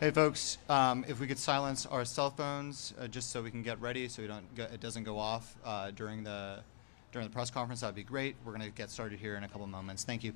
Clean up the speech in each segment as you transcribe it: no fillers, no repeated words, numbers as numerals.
Hey folks, if we could silence our cell phones just so we can get ready, so it doesn't go off during the press conference, that'd be great. We're going to get started here in a couple moments. Thank you.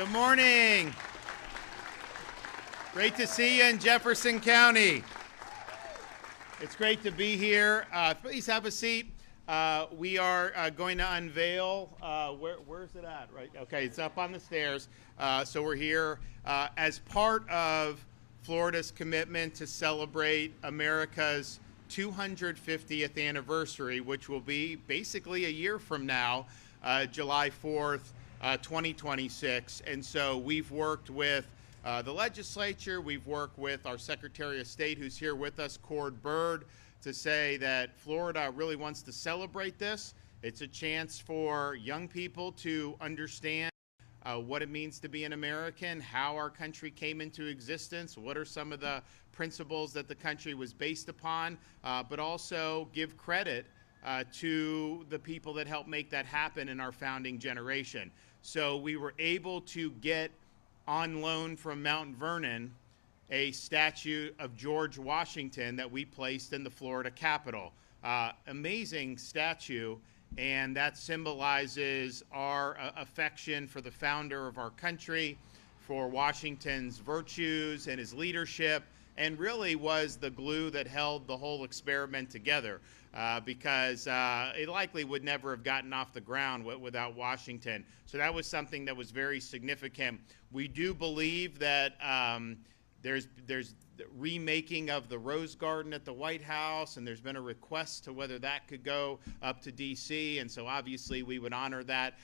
Good morning. Great to see you in Jefferson County. It's great to be here. Please have a seat. We are going to unveil, where's it at? Right. Okay, it's up on the stairs. So we're here as part of Florida's commitment to celebrate America's 250th anniversary, which will be basically a year from now, July 4th, 2026. And so we've worked with the legislature, we've worked with our Secretary of State, who's here with us, Cord Bird, to say that Florida really wants to celebrate this. It's a chance for young people to understand what it means to be an American, how our country came into existence, what are some of the principles that the country was based upon, but also give credit to the people that helped make that happen in our founding generation. So we were able to get on loan from Mount Vernon a statue of George Washington that we placed in the Florida Capitol. Amazing statue. And that symbolizes our affection for the founder of our country, for Washington's virtues and his leadership, and really was the glue that held the whole experiment together, because it likely would never have gotten off the ground without Washington. So that was something that was very significant. We do believe that there's remaking of the Rose Garden at the White House, and there's been a request to whether that could go up to D.C., and so obviously we would honor that,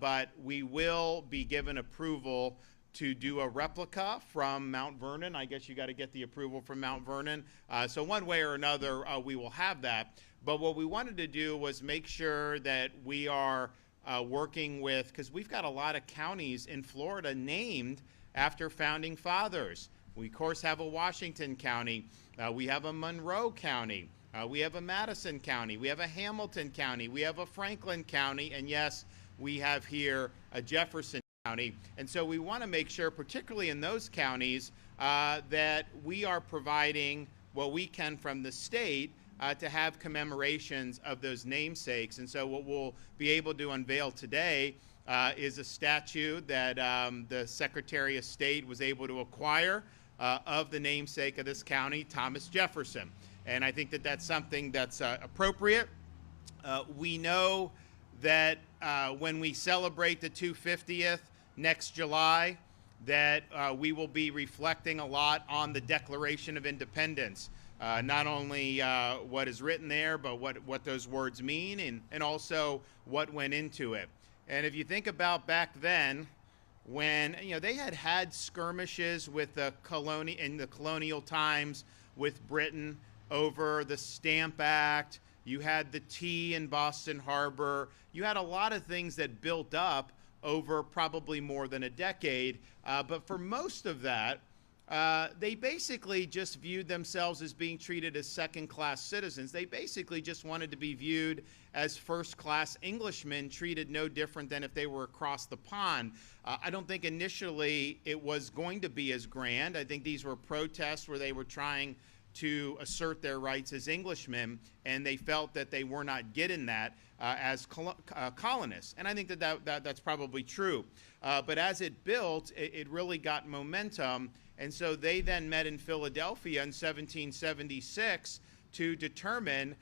but we will be given approval to do a replica from Mount Vernon. I guess you got to get the approval from Mount Vernon. So one way or another, we will have that. But what we wanted to do was make sure that we are working with, because we've got a lot of counties in Florida named after founding fathers. We, of course, have a Washington County. We have a Monroe County. We have a Madison County. We have a Hamilton County. We have a Franklin County. And yes, we have here a Jefferson County. And so we want to make sure, particularly in those counties, that we are providing what we can from the state to have commemorations of those namesakes. And so what we'll be able to unveil today is a statue that the Secretary of State was able to acquire of the namesake of this county, Thomas Jefferson. And I think that that's something that's appropriate. We know that when we celebrate the 250th next July, that we will be reflecting a lot on the Declaration of Independence. Not only what is written there, but what those words mean, and also what went into it. And if you think about back then, when they had skirmishes with the in the colonial times with Britain over the Stamp Act, you had the tea in Boston Harbor, you had a lot of things that built up over probably more than a decade, but for most of that, they basically just viewed themselves as being treated as second-class citizens. They basically just wanted to be viewed as first-class Englishmen, treated no different than if they were across the pond. I don't think initially it was going to be as grand. I think these were protests where they were trying to assert their rights as Englishmen, and they felt that they were not getting that as colonists. And I think that's probably true. But as it built, it really got momentum. And so they then met in Philadelphia in 1776 to determine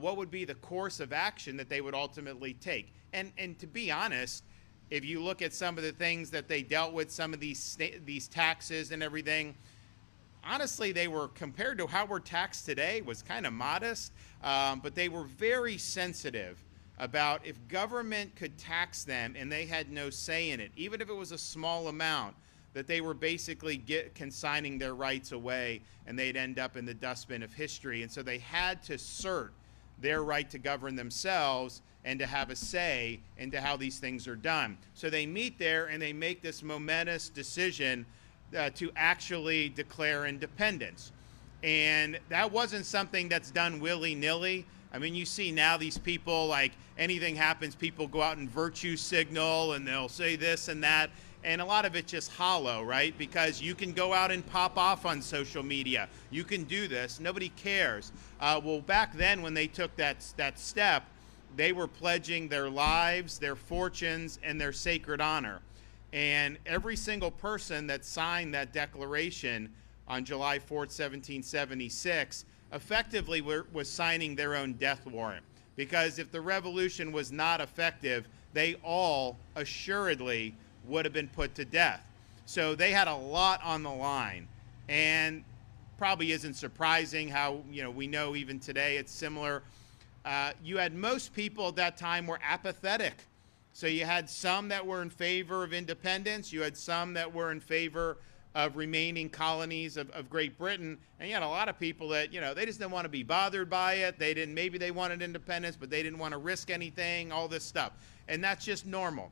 what would be the course of action that they would ultimately take. And to be honest, if you look at some of the things that they dealt with, some of these taxes and everything, honestly, they were, compared to how we're taxed today, was kind of modest, but they were very sensitive about if government could tax them and they had no say in it, even if it was a small amount, that they were basically consigning their rights away and they'd end up in the dustbin of history. And so they had to assert their right to govern themselves and to have a say into how these things are done. So they meet there and they make this momentous decision to actually declare independence. And that wasn't something that's done willy-nilly. I mean, you see now these people, like anything happens, people go out and virtue signal and they'll say this and that. And a lot of it's just hollow, right? Because you can go out and pop off on social media. You can do this. Nobody cares. Well, back then when they took that step, they were pledging their lives, their fortunes, and their sacred honor. And every single person that signed that declaration on July 4th, 1776, effectively was signing their own death warrant. Because if the revolution was not effective, they all assuredly would have been put to death. So they had a lot on the line. And probably isn't surprising how, we know even today it's similar. You had most people at that time were apathetic. So you had some that were in favor of independence. You had some that were in favor of remaining colonies of Great Britain. And you had a lot of people that, they just didn't want to be bothered by it. Maybe they wanted independence, but they didn't want to risk anything, all this stuff. And that's just normal.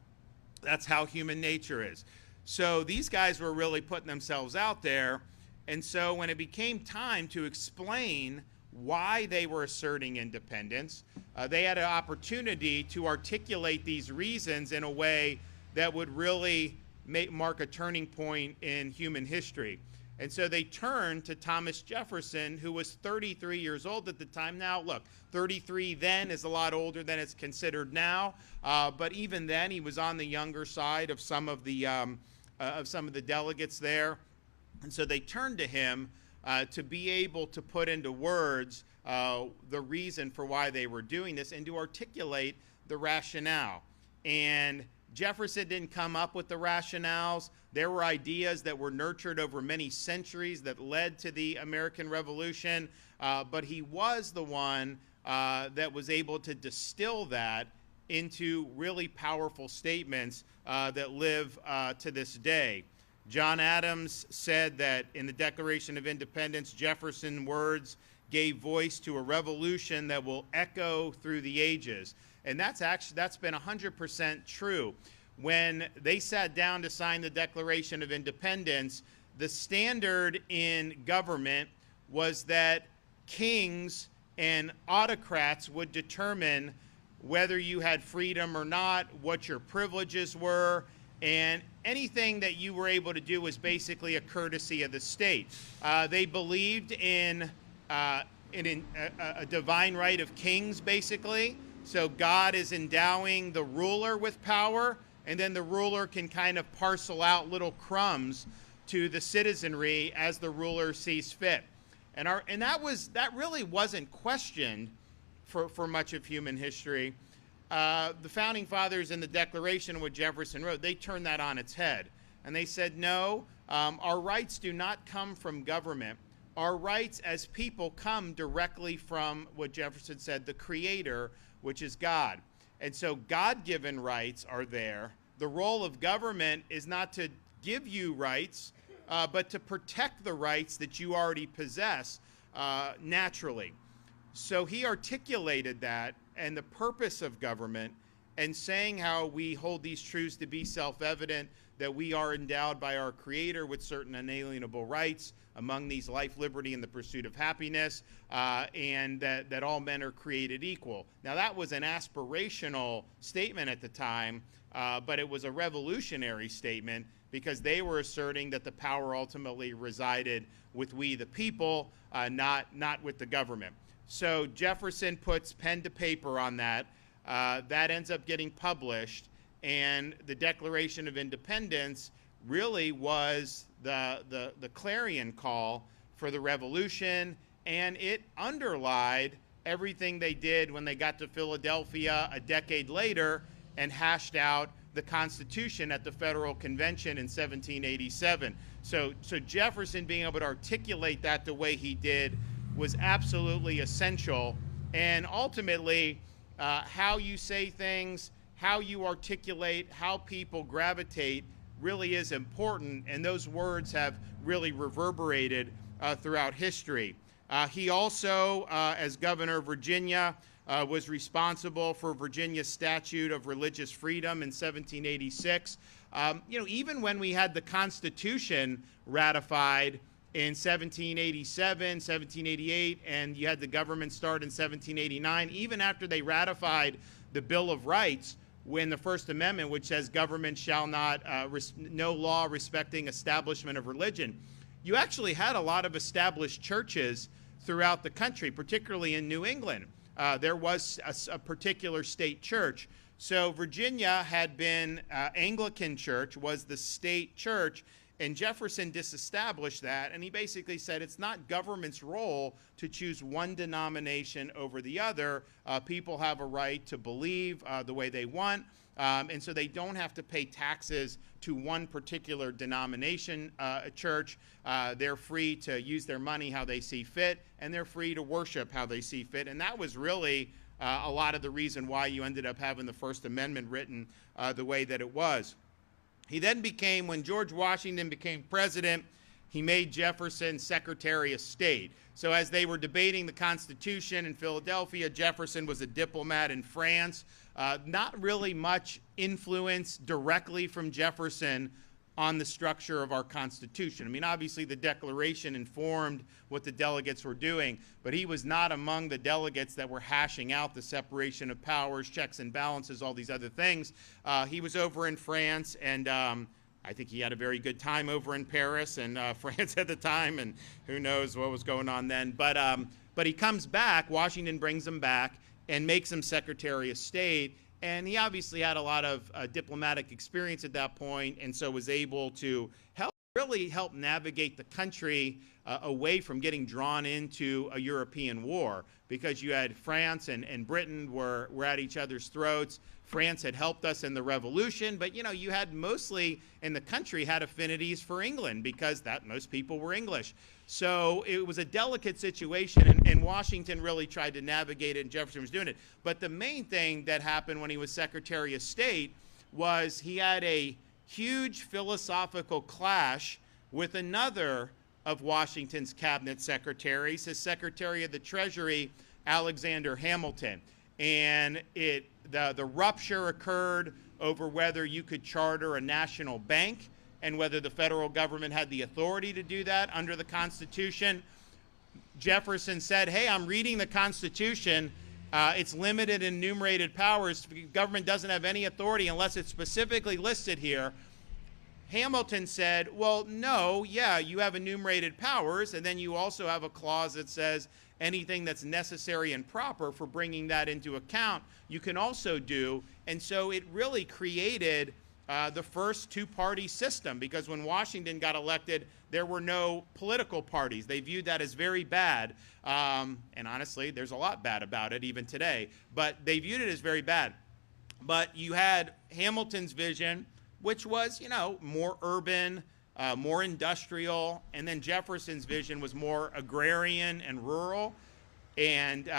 That's how human nature is. So these guys were really putting themselves out there. And so when it became time to explain why they were asserting independence, they had an opportunity to articulate these reasons in a way that would really mark a turning point in human history. And so they turned to Thomas Jefferson, who was 33 years old at the time. Now, look, 33 then is a lot older than it's considered now, but even then he was on the younger side of some of the delegates there. And so they turned to him to be able to put into words the reason for why they were doing this and to articulate the rationale. And Jefferson didn't come up with the rationales. There were ideas that were nurtured over many centuries that led to the American Revolution, but he was the one that was able to distill that into really powerful statements that live to this day. John Adams said that in the Declaration of Independence, Jefferson's words gave voice to a revolution that will echo through the ages. And that's been 100% true. When they sat down to sign the Declaration of Independence, the standard in government was that kings and autocrats would determine whether you had freedom or not, what your privileges were, and anything that you were able to do was basically a courtesy of the state. They believed in a divine right of kings, basically. So God is endowing the ruler with power, and then the ruler can kind of parcel out little crumbs to the citizenry as the ruler sees fit. And that really wasn't questioned for much of human history. The founding fathers in the Declaration, what Jefferson wrote, they turned that on its head. And they said, no, our rights do not come from government. Our rights as people come directly from what Jefferson said, the Creator, which is God. And so God-given rights are there. The role of government is not to give you rights, but to protect the rights that you already possess naturally. So he articulated that and the purpose of government and saying how we hold these truths to be self-evident, that we are endowed by our Creator with certain unalienable rights, among these life, liberty, and the pursuit of happiness, and that all men are created equal. Now, that was an aspirational statement at the time, but it was a revolutionary statement because they were asserting that the power ultimately resided with we the people, not with the government. So Jefferson puts pen to paper on that. That ends up getting published, and the Declaration of Independence really was the clarion call for the revolution, and it underlied everything they did when they got to Philadelphia a decade later and hashed out the Constitution at the Federal Convention in 1787. So Jefferson being able to articulate that the way he did was absolutely essential. And ultimately, how you say things, how you articulate, how people gravitate really is important, and those words have really reverberated throughout history. He also, as governor of Virginia, was responsible for Virginia's Statute of Religious Freedom in 1786. Even when we had the Constitution ratified in 1787, 1788, and you had the government start in 1789, even after they ratified the Bill of Rights, when the First Amendment, which says government shall not, no law respecting establishment of religion, you actually had a lot of established churches throughout the country, particularly in New England. There was a particular state church. So Virginia had been Anglican church, was the state church, and Jefferson disestablished that, and he basically said it's not government's role to choose one denomination over the other. People have a right to believe the way they want, and so they don't have to pay taxes to one particular denomination church. They're free to use their money how they see fit, and they're free to worship how they see fit. And that was really a lot of the reason why you ended up having the First Amendment written the way that it was. He then became, when George Washington became president, he made Jefferson Secretary of State. So as they were debating the Constitution in Philadelphia, Jefferson was a diplomat in France. Not really much influence directly from Jefferson on the structure of our Constitution. I mean, obviously the Declaration informed what the delegates were doing, but he was not among the delegates that were hashing out the separation of powers, checks and balances, all these other things. He was over in France, and I think he had a very good time over in Paris and France at the time, and who knows what was going on then. But he comes back, Washington brings him back and makes him Secretary of State. And he obviously had a lot of diplomatic experience at that point, and so was able to really help navigate the country away from getting drawn into a European war, because you had France and Britain were at each other's throats. France had helped us in the Revolution, but you had mostly in the country had affinities for England, because most people were English. So it was a delicate situation, and Washington really tried to navigate it, and Jefferson was doing it. But the main thing that happened when he was Secretary of State was he had a huge philosophical clash with another of Washington's cabinet secretaries, his Secretary of the Treasury, Alexander Hamilton. And the rupture occurred over whether you could charter a national bank and whether the federal government had the authority to do that under the Constitution. Jefferson said, hey, I'm reading the Constitution. It's limited in enumerated powers. The government doesn't have any authority unless it's specifically listed here. Hamilton said, well, no, yeah, you have enumerated powers, and then you also have a clause that says anything that's necessary and proper for bringing that into account, you can also do. And so it really created the first two-party system, because when Washington got elected, there were no political parties. They viewed that as very bad. And honestly, there's a lot bad about it even today. But they viewed it as very bad. But you had Hamilton's vision, which was, more urban, more industrial. And then Jefferson's vision was more agrarian and rural. And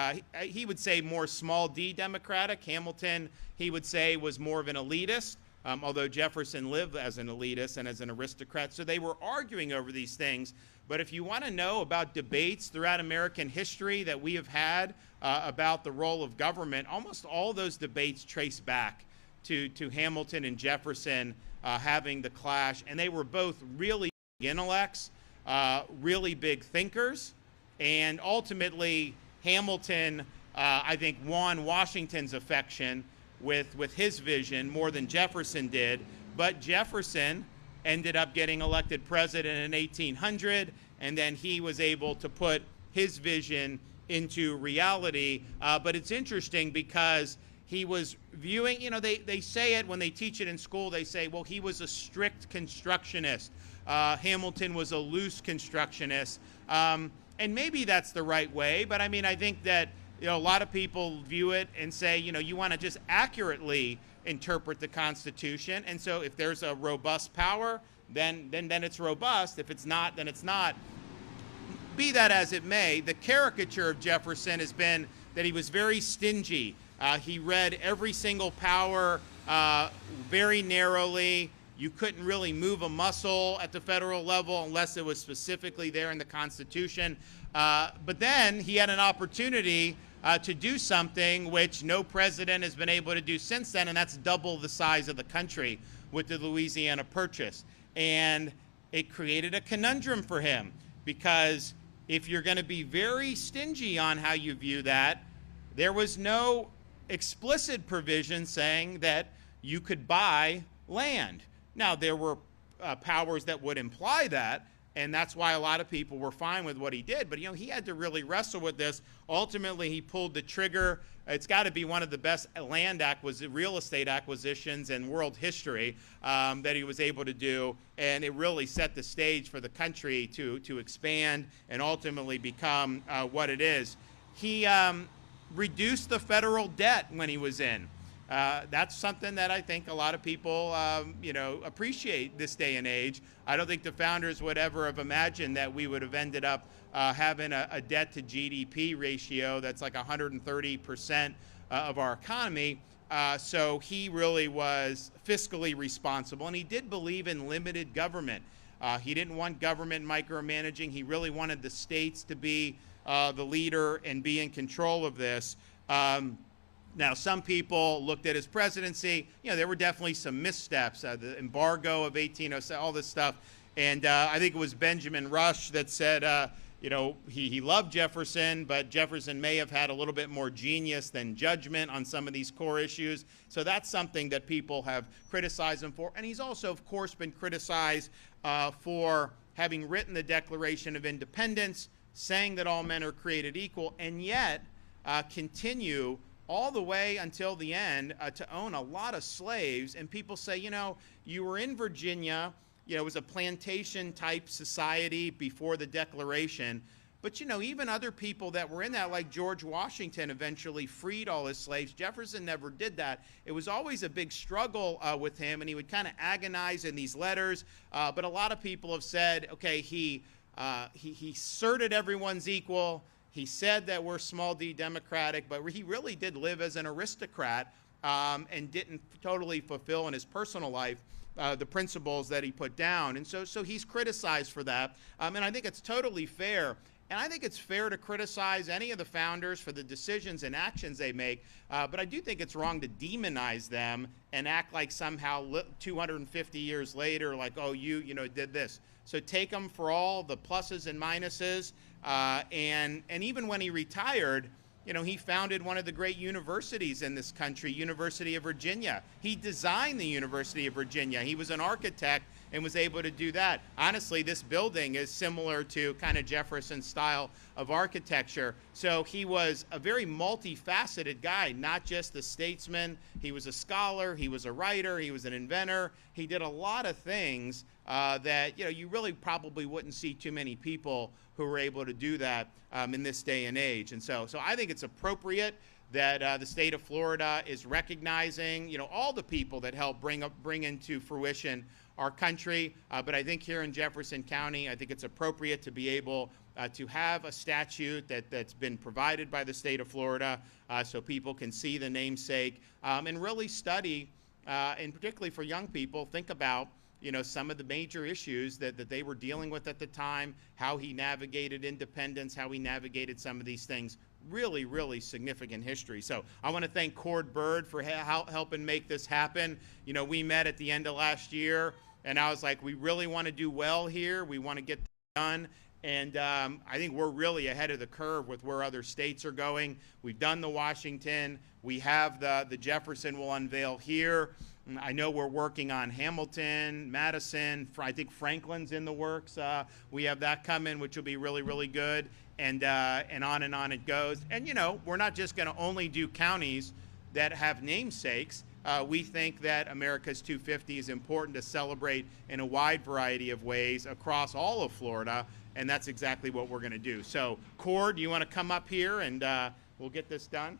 he would say more small d democratic. Hamilton, he would say, was more of an elitist. Although Jefferson lived as an elitist and as an aristocrat. So they were arguing over these things. But if you want to know about debates throughout American history that we have had about the role of government, almost all those debates trace back to Hamilton and Jefferson having the clash. And they were both really big intellects, really big thinkers. And ultimately, Hamilton, I think, won Washington's affection with his vision more than Jefferson did. But Jefferson ended up getting elected president in 1800, and then he was able to put his vision into reality. But it's interesting because he was viewing, they say it when they teach it in school, they say, well, he was a strict constructionist. Hamilton was a loose constructionist. And maybe that's the right way, but I mean, I think that a lot of people view it and say, you want to just accurately interpret the Constitution. And so if there's a robust power, then it's robust. If it's not, then it's not. Be that as it may, the caricature of Jefferson has been that he was very stingy. He read every single power very narrowly. You couldn't really move a muscle at the federal level unless it was specifically there in the Constitution. But then he had an opportunity to do something which no president has been able to do since then, and that's double the size of the country with the Louisiana Purchase. And it created a conundrum for him, because if you're going to be very stingy on how you view that, there was no explicit provision saying that you could buy land. Now, there were powers that would imply that, and that's why a lot of people were fine with what he did. But, you know, he had to really wrestle with this. Ultimately, he pulled the trigger. It's got to be one of the best real estate acquisitions in world history that he was able to do, and it really set the stage for the country to expand and ultimately become what it is. He reduced the federal debt when he was in. That's something that I think a lot of people, you know, appreciate this day and age. I don't think the founders would ever have imagined that we would have ended up having a debt to GDP ratio that's like 130% of our economy. So he really was fiscally responsible, and he did believe in limited government. He didn't want government micromanaging. He really wanted the states to be the leader and be in control of this. Now, some people looked at his presidency. You know, there were definitely some missteps, the embargo of 1807, all this stuff. And I think it was Benjamin Rush that said, you know, he loved Jefferson, but Jefferson may have had a little bit more genius than judgment on some of these core issues. So that's something that people have criticized him for. And he's also, of course, been criticized for having written the Declaration of Independence, saying that all men are created equal, and yet continue all the way until the end to own a lot of slaves. And people say, you know, you were in Virginia, you know, it was a plantation type society before the Declaration. But, you know, even other people that were in that, like George Washington, eventually freed all his slaves. Jefferson never did that. It was always a big struggle with him, and he would kind of agonize in these letters. But a lot of people have said, okay, he asserted everyone's equal. He said that we're small d democratic, but he really did live as an aristocrat and didn't totally fulfill in his personal life the principles that he put down. And so he's criticized for that. And I think it's totally fair. And I think it's fair to criticize any of the founders for the decisions and actions they make. But I do think it's wrong to demonize them and act like somehow 250 years later, like, oh, you know, did this. So take them for all the pluses and minuses. And even when he retired, you know, he founded one of the great universities in this country, University of Virginia. He designed the University of Virginia. He was an architect and was able to do that. Honestly, this building is similar to kind of Jefferson's style of architecture. So he was a very multifaceted guy, not just a statesman. He was a scholar, he was a writer, he was an inventor. He did a lot of things that, you know, you really probably wouldn't see too many people who were able to do that in this day and age. And so I think it's appropriate that the state of Florida is recognizing, you know, all the people that helped bring into fruition our country. But I think here in Jefferson County, I think it's appropriate to be able to have a statute that's been provided by the state of Florida so people can see the namesake and really study, and particularly for young people, think about, you know, some of the major issues that they were dealing with at the time, how he navigated independence, how he navigated some of these things. Really, really significant history. So I want to thank Cord Bird for helping make this happen. You know, we met at the end of last year, and I was like, we really want to do well here. We want to get this done. And I think we're really ahead of the curve with where other states are going. We've done the Washington. We have the Jefferson we'll unveil here. I know we're working on Hamilton, Madison. I think Franklin's in the works. We have that coming, which will be really, really good. And on it goes. And, you know, we're not just going to only do counties that have namesakes. We think that America's 250 is important to celebrate in a wide variety of ways across all of Florida, and that's exactly what we're going to do. So, Cord, you want to come up here, and we'll get this done?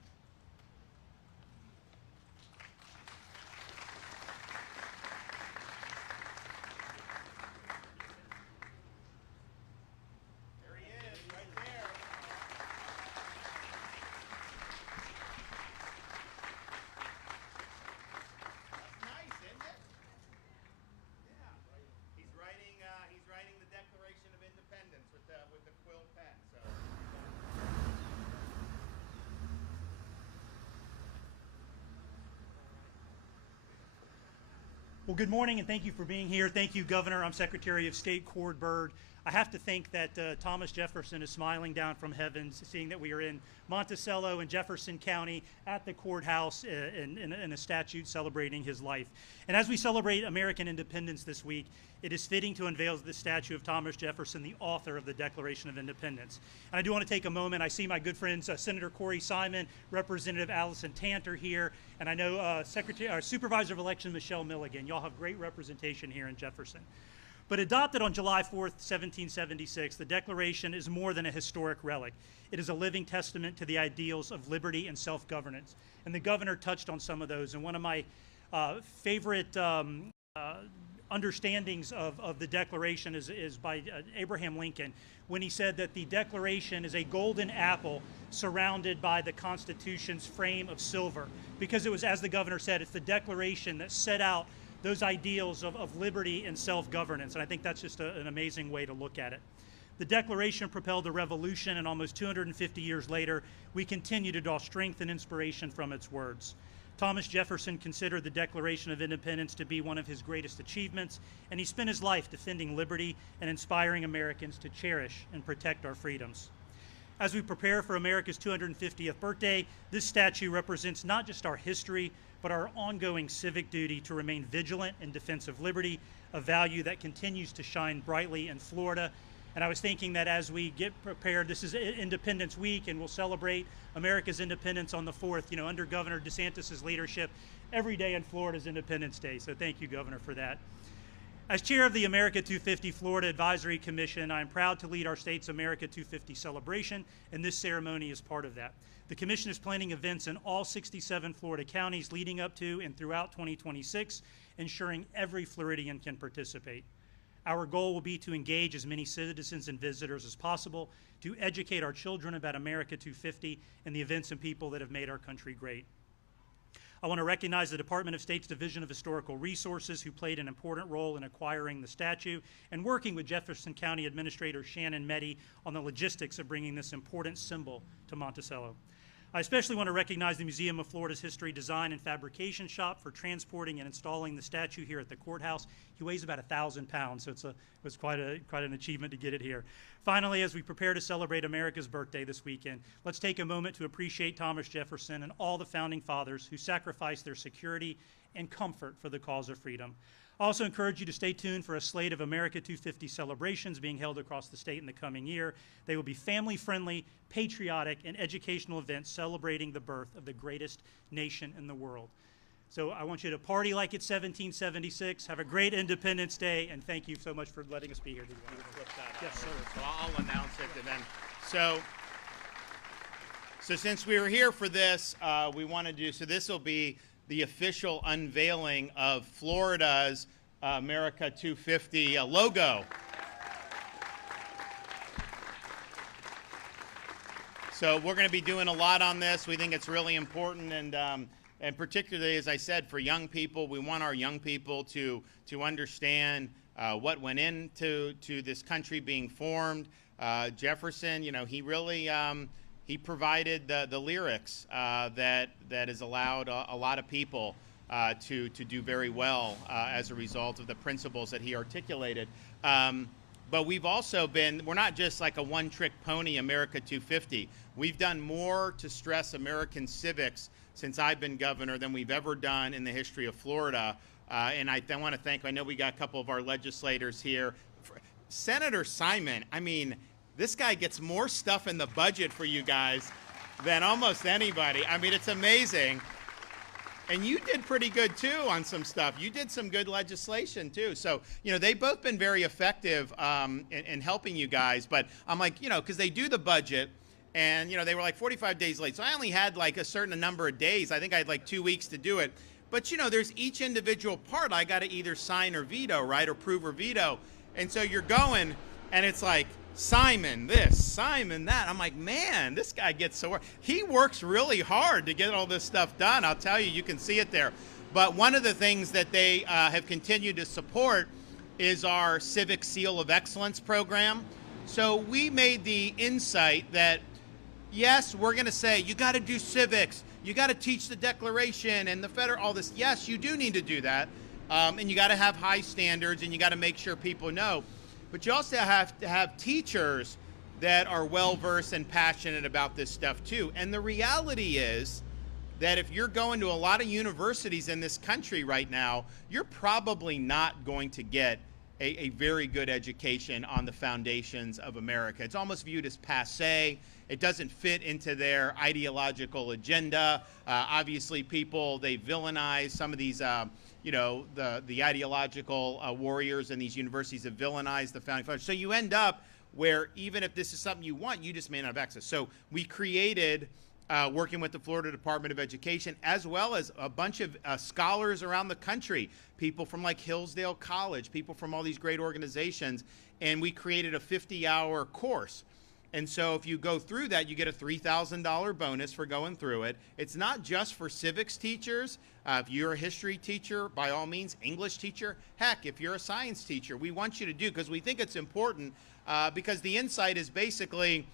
Well, good morning, and thank you for being here. Thank you, Governor. I'm Secretary of State Cord Bird. I have to think that Thomas Jefferson is smiling down from heaven, seeing that we are in Monticello in Jefferson County at the courthouse in a statue celebrating his life. And as we celebrate American independence this week, it is fitting to unveil the statue of Thomas Jefferson, the author of the Declaration of Independence. And I do want to take a moment. I see my good friends, Senator Corey Simon, Representative Allison Tanter here, and I know Supervisor of Election Michelle Milligan. Y'all have great representation here in Jefferson. But adopted on July 4th, 1776, the Declaration is more than a historic relic. It is a living testament to the ideals of liberty and self-governance. And the governor touched on some of those. And one of my favorite understandings of the Declaration is by Abraham Lincoln, when he said that the Declaration is a golden apple surrounded by the Constitution's frame of silver. Because it was, as the governor said, it's the Declaration that set out those ideals of liberty and self-governance. And I think that's just an amazing way to look at it. The Declaration propelled a revolution, and almost 250 years later, we continue to draw strength and inspiration from its words. Thomas Jefferson considered the Declaration of Independence to be one of his greatest achievements, and he spent his life defending liberty and inspiring Americans to cherish and protect our freedoms. As we prepare for America's 250th birthday, this statue represents not just our history, but our ongoing civic duty to remain vigilant in defense of liberty, a value that continues to shine brightly in Florida. And I was thinking that as we get prepared, this is Independence Week, and we'll celebrate America's independence on the 4th, under Governor DeSantis' leadership. Every day in Florida is Independence Day, so thank you, Governor, for that. As chair of the America 250 Florida Advisory Commission, I am proud to lead our state's America 250 celebration, and this ceremony is part of that. The Commission is planning events in all 67 Florida counties leading up to and throughout 2026, ensuring every Floridian can participate. Our goal will be to engage as many citizens and visitors as possible, to educate our children about America 250 and the events and people that have made our country great. I want to recognize the Department of State's Division of Historical Resources, who played an important role in acquiring the statue and working with Jefferson County Administrator Shannon Meddy on the logistics of bringing this important symbol to Monticello. I especially want to recognize the Museum of Florida's History Design and Fabrication Shop for transporting and installing the statue here at the courthouse. He weighs about 1,000 pounds, so it was quite an achievement to get it here. Finally, as we prepare to celebrate America's birthday this weekend, let's take a moment to appreciate Thomas Jefferson and all the founding fathers who sacrificed their security and comfort for the cause of freedom. I also encourage you to stay tuned for a slate of America 250 celebrations being held across the state in the coming year. They will be family-friendly, patriotic, and educational events celebrating the birth of the greatest nation in the world. So I want you to party like it's 1776, have a great Independence Day, and thank you so much for letting us be here today. Yes, sir. So I'll announce it, and then so since we were here for this, we want to do, so this will be the official unveiling of Florida's America 250 logo. So we're going to be doing a lot on this. We think it's really important, and particularly, as I said, for young people, we want our young people to understand what went into this country being formed. Jefferson, he really he provided the lyrics that has allowed a lot of people to do very well as a result of the principles that he articulated. But we've also we're not just like a one-trick pony, America 250. We've done more to stress American civics since I've been governor than we've ever done in the history of Florida. And I want to thank, I know we got a couple of our legislators here. Senator Simon, I mean, this guy gets more stuff in the budget for you guys than almost anybody. I mean, it's amazing. And you did pretty good, too, on some stuff. You did some good legislation, too. So, they've both been very effective in helping you guys. But I'm like, because they do the budget, and, they were like 45 days late. So I only had like a certain number of days. I think I had like 2 weeks to do it. But, there's each individual part I got to either sign or veto, right, or approve or veto. And so you're going, and it's like, Simon this, Simon that. I'm like, man, this guy gets so work. He works really hard to get all this stuff done. I'll tell you, you can see it there. But one of the things that they have continued to support is our Civics Seal of Excellence program. So we made the insight that, yes, we're going to say, you got to do civics. You got to teach the Declaration and the federal, all this. Yes, you do need to do that. And you got to have high standards, and you got to make sure people know. but you also have to have teachers that are well-versed and passionate about this stuff too. And the reality is that if you're going to a lot of universities in this country right now, you're probably not going to get a very good education on the foundations of America. It's almost viewed as passé. It doesn't fit into their ideological agenda. Obviously, people, they villainize some of these, you know, the ideological warriors in these universities have villainized the founding fathers. So you end up where even if this is something you want, you just may not have access. So we created, working with the Florida Department of Education, as well as a bunch of scholars around the country, people from like Hillsdale College, people from all these great organizations, and we created a 50-hour course. And so if you go through that, you get a $3,000 bonus for going through it. It's not just for civics teachers. If you're a history teacher, by all means, English teacher, heck, if you're a science teacher, we want you to do, because we think it's important, because the insight is basically,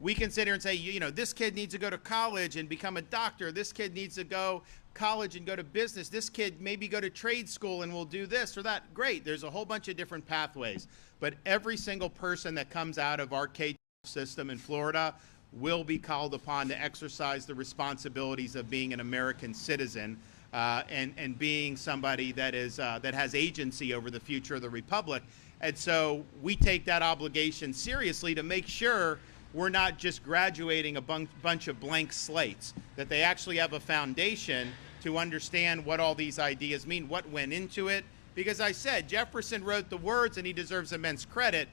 we can sit here and say, you know, this kid needs to go to college and become a doctor. This kid needs to go college and go to business. This kid maybe go to trade school and will do this or that. Great. There's a whole bunch of different pathways. But every single person that comes out of our K system in Florida will be called upon to exercise the responsibilities of being an American citizen and being somebody that is that has agency over the future of the republic. And so we take that obligation seriously to make sure we're not just graduating a bunch of blank slates, that they actually have a foundation to understand what all these ideas mean, what went into it. Because I said, Jefferson wrote the words and he deserves immense credit,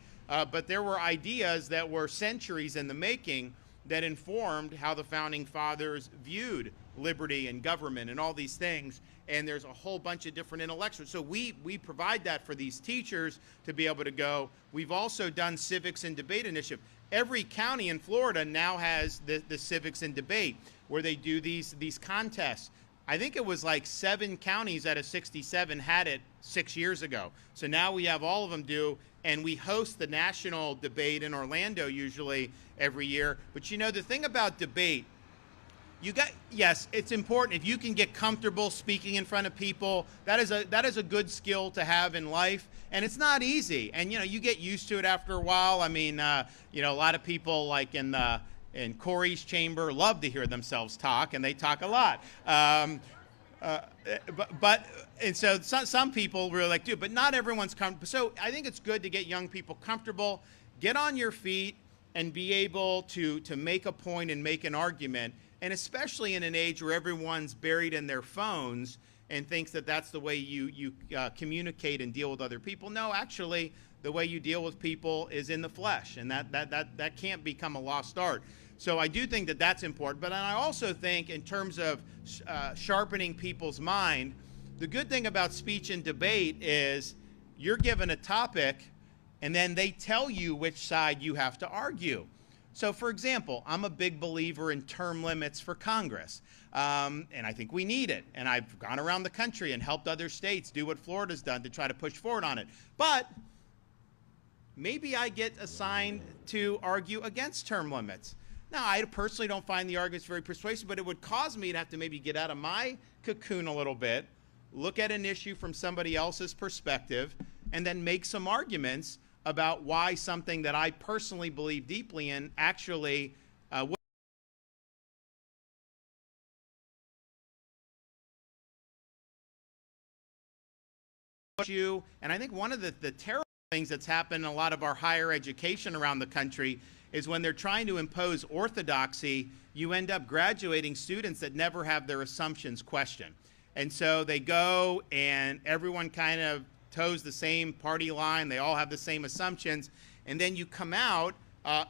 but there were ideas that were centuries in the making that informed how the founding fathers viewed liberty and government and all these things. And there's a whole bunch of different intellectuals. So we provide that for these teachers to be able to go. We've also done civics and debate initiative. Every county in Florida now has the civics and debate where they do these contests. I think it was like 7 counties out of 67 had it 6 years ago. So now we have all of them do, and we host the national debate in Orlando usually every year. But you know, the thing about debate, yes, it's important. If you can get comfortable speaking in front of people, that is a good skill to have in life. And it's not easy. And you know, you get used to it after a while. I mean, you know, a lot of people like in Corey's chamber love to hear themselves talk, and they talk a lot. And so some people really like to, but not everyone's comfortable. So I think it's good to get young people comfortable, get on your feet, and be able to make a point and make an argument. And especially in an age where everyone's buried in their phones and thinks that that's the way you communicate and deal with other people. No, actually, the way you deal with people is in the flesh, and that can't become a lost art. So I do think that that's important. But I also think in terms of sharpening people's mind, the good thing about speech and debate is you're given a topic, and then they tell you which side you have to argue. So, for example, I'm a big believer in term limits for Congress, and I think we need it. And I've gone around the country and helped other states do what Florida's done to try to push forward on it. But maybe I get assigned to argue against term limits. Now, I personally don't find the arguments very persuasive, but it would cause me to have to maybe get out of my cocoon a little bit, look at an issue from somebody else's perspective, and then make some arguments about why something that I personally believe deeply in actually you. And I think one of the terrible things that's happened in a lot of our higher education around the country is when they're trying to impose orthodoxy, you end up graduating students that never have their assumptions questioned. And so they go and everyone kind of toes the same party line, they all have the same assumptions, and then you come out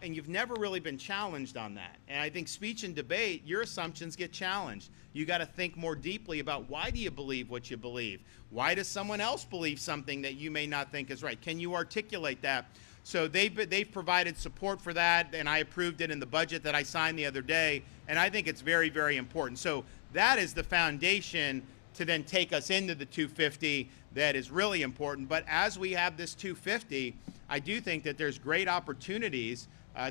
and you've never really been challenged on that. And I think speech and debate, your assumptions get challenged. You got to think more deeply about why do you believe what you believe? Why does someone else believe something that you may not think is right? Can you articulate that? So they've provided support for that, and I approved it in the budget that I signed the other day, and I think it's very, very important. So that is the foundation to then take us into the 250 that is really important. But as we have this 250, I do think that there's great opportunities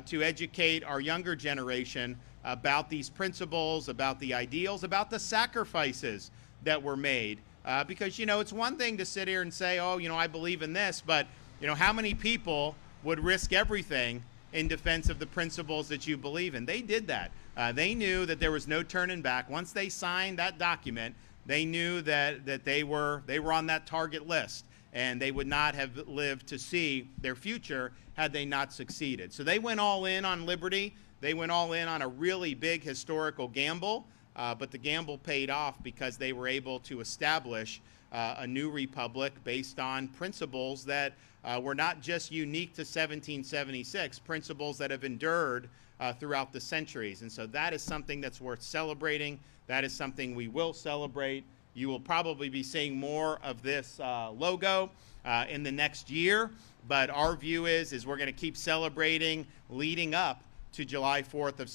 to educate our younger generation about these principles, about the ideals, about the sacrifices that were made. Because, you know, it's one thing to sit here and say, oh, you know, I believe in this, but You know, how many people would risk everything in defense of the principles that you believe in? They did that. They knew that there was no turning back. Once they signed that document, they knew that they were on that target list, and they would not have lived to see their future had they not succeeded. So they went all in on liberty. They went all in on a really big historical gamble, but the gamble paid off because they were able to establish a new republic based on principles that were not just unique to 1776, principles that have endured throughout the centuries. And so that is something that's worth celebrating. That is something we will celebrate. You will probably be seeing more of this logo in the next year, but our view is we're going to keep celebrating leading up to July 4th of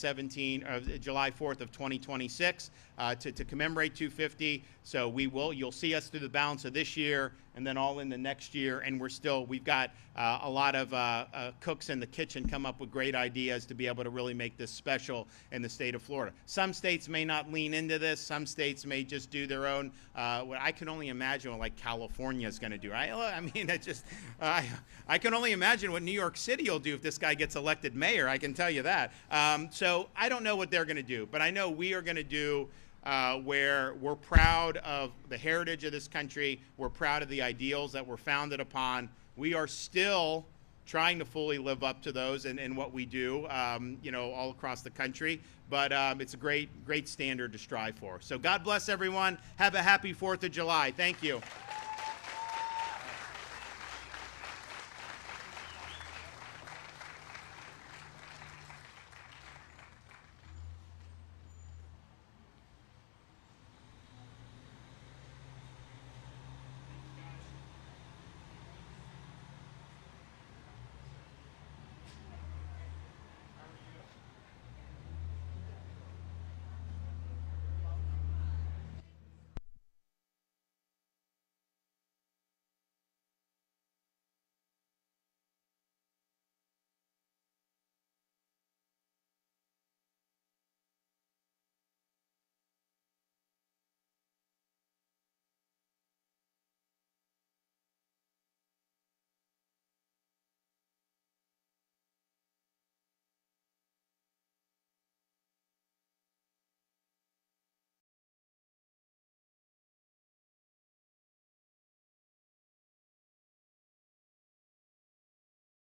2026 to commemorate 250. So you'll see us through the balance of this year and then all in the next year. And we've got a lot of cooks in the kitchen come up with great ideas to be able to really make this special in the state of Florida. Some states may not lean into this. Some states may just do their own. What I can only imagine what like California is going to do. I mean, I can only imagine what New York City will do if this guy gets elected mayor. I can tell you that. So I don't know what they're going to do, but I know we are going to do where we're proud of the heritage of this country. We're proud of the ideals that we're founded upon. We are still trying to fully live up to those in what we do, all across the country. But it's a great standard to strive for. So God bless everyone. Have a happy 4th of July. Thank you.